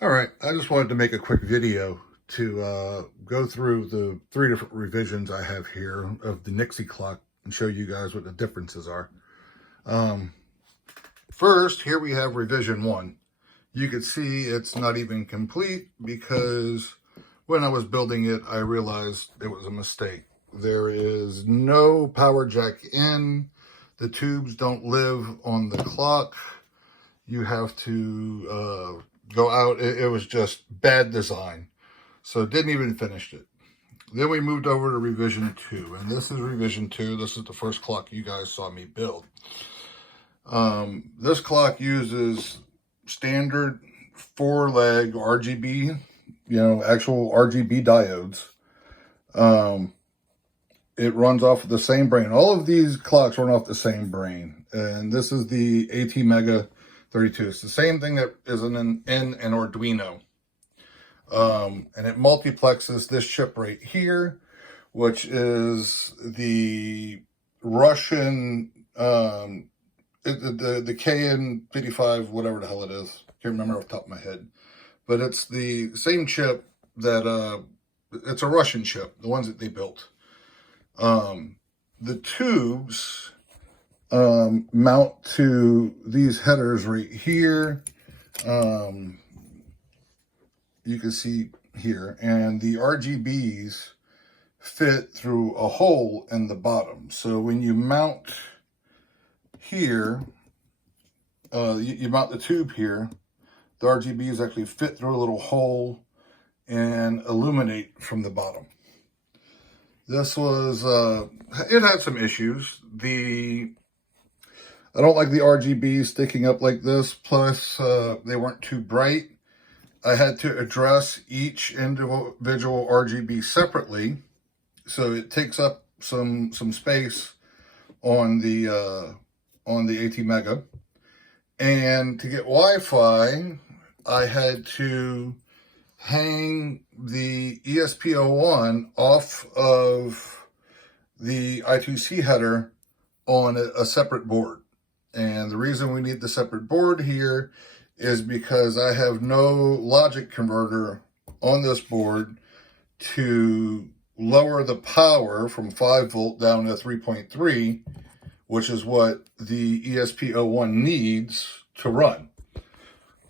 All right, I just wanted to make a quick video to go through the 3 different revisions I have here of the Nixie clock and show you guys what the differences are. Um, First, here we have revision 1. You can see it's not even complete because when I was building it, I realized it was a mistake. There is no power jack in. The tubes don't live on the clock. You have to go out. It was just bad design. So didn't even finish it. Then we moved over to revision 2. And this is revision 2. This is the first clock you guys saw me build. This clock uses standard 4-leg RGB, actual RGB diodes. It runs off of the same brain. All of these clocks run off the same brain. And this is the AT Mega 32. It's the same thing that is in an Arduino. And it multiplexes this chip right here, which is the Russian, the KN55, whatever the hell it is. Can't remember off the top of my head. But it's the same chip that, it's a Russian chip, the ones that they built. The tubes mount to these headers right here. You can see here, and the RGBs fit through a hole in the bottom. So when you mount here, you mount the tube here, the RGBs actually fit through a little hole and illuminate from the bottom. This was, it had some issues. I don't like the RGBs sticking up like this, plus they weren't too bright. I had to address each individual RGB separately, so it takes up some space on the AT Mega. And to get Wi-Fi, I had to hang the ESP01 off of the I2C header on a separate board. And the reason we need the separate board here is because I have no logic converter on this board to lower the power from 5 volt down to 3.3, which is what the ESP01 needs to run.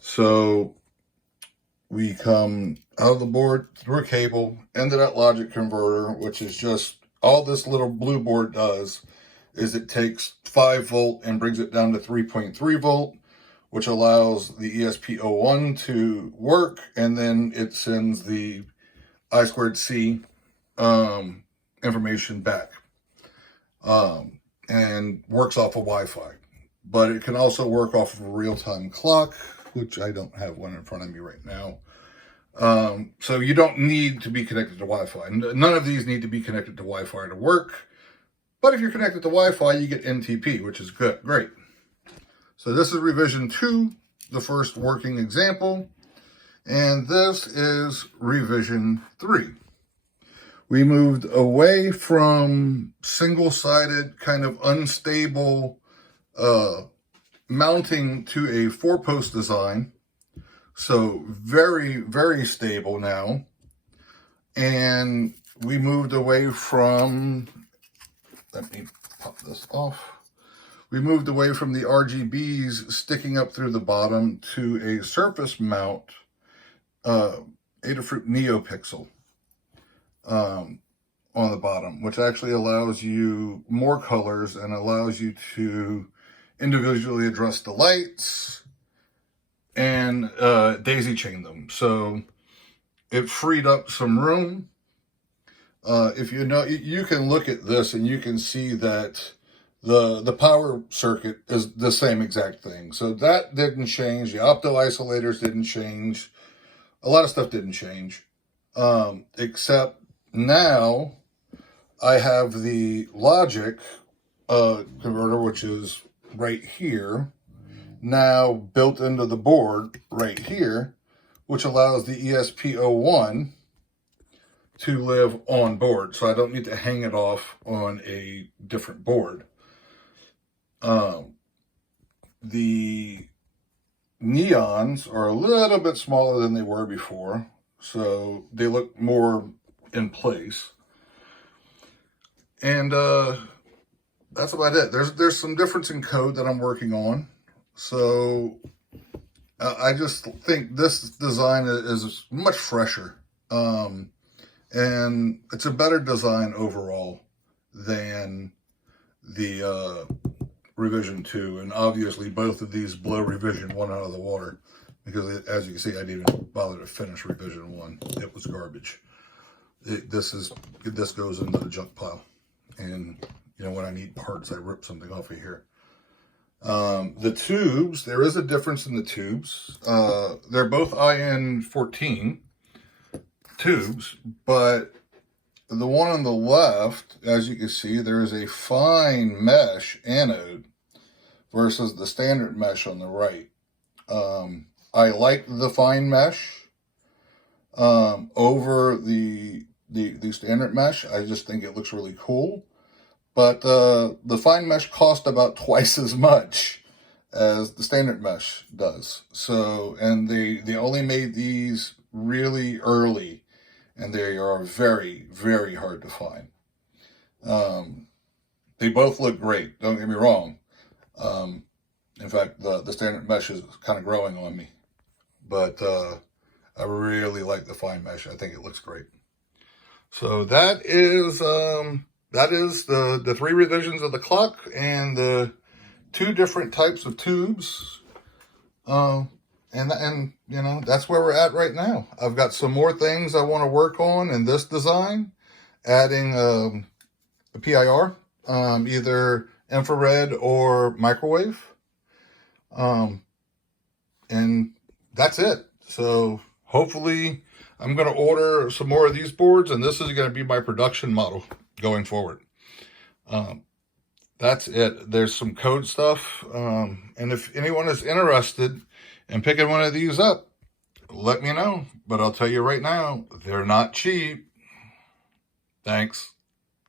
So we come out of the board through a cable into that logic converter, which is just all this little blue board does is it takes 5 volt and brings it down to 3.3 volt, which allows the ESP01 to work, and then it sends the I2C information back and works off of Wi-Fi. But it can also work off of a real-time clock, which I don't have one in front of me right now. So you don't need to be connected to Wi-Fi. None of these need to be connected to Wi-Fi to work. But if you're connected to Wi-Fi, you get NTP, which is good, great. So this is revision 2, the first working example. And this is revision 3. We moved away from single-sided, kind of unstable mounting to a 4-post design. So very, very stable now. And we moved away from, let me pop this off. We moved away from the RGBs sticking up through the bottom to a surface mount Adafruit NeoPixel on the bottom, which actually allows you more colors and allows you to individually address the lights and daisy chain them. So it freed up some room. If you know, you can look at this and you can see that the power circuit is the same exact thing. So that didn't change. The opto isolators didn't change. A lot of stuff didn't change. Except now I have the logic converter, which is right here, now built into the board right here, which allows the ESP01 to live on board. So I don't need to hang it off on a different board. The neons are a little bit smaller than they were before, so they look more in place. And that's about it. There's some difference in code that I'm working on. So I just think this design is much fresher. And it's a better design overall than the revision 2. And obviously both of these blow revision 1 out of the water, because as you can see, I didn't even bother to finish revision 1. It was garbage. This goes into the junk pile. And you know, when I need parts, I rip something off of here. The tubes, there is a difference in the tubes. They're both IN14 tubes, but the one on the left, as you can see, there is a fine mesh anode versus the standard mesh on the right. I like the fine mesh over the standard mesh. I just think it looks really cool. But the fine mesh cost about twice as much as the standard mesh does. So, and they only made these really early, and they are very, very hard to find. They both look great, don't get me wrong. In fact, the standard mesh is kind of growing on me. But I really like the fine mesh. I think it looks great. So that is the 3 revisions of the clock and the 2 different types of tubes. And you know, that's where we're at right now. I've got some more things I want to work on in this design, adding a PIR, either infrared or microwave. And that's it. So hopefully I'm going to order some more of these boards, and this is going to be my production model going forward. That's it. There's some code stuff. And if anyone is interested in picking one of these up, let me know. But I'll tell you right now, they're not cheap. Thanks.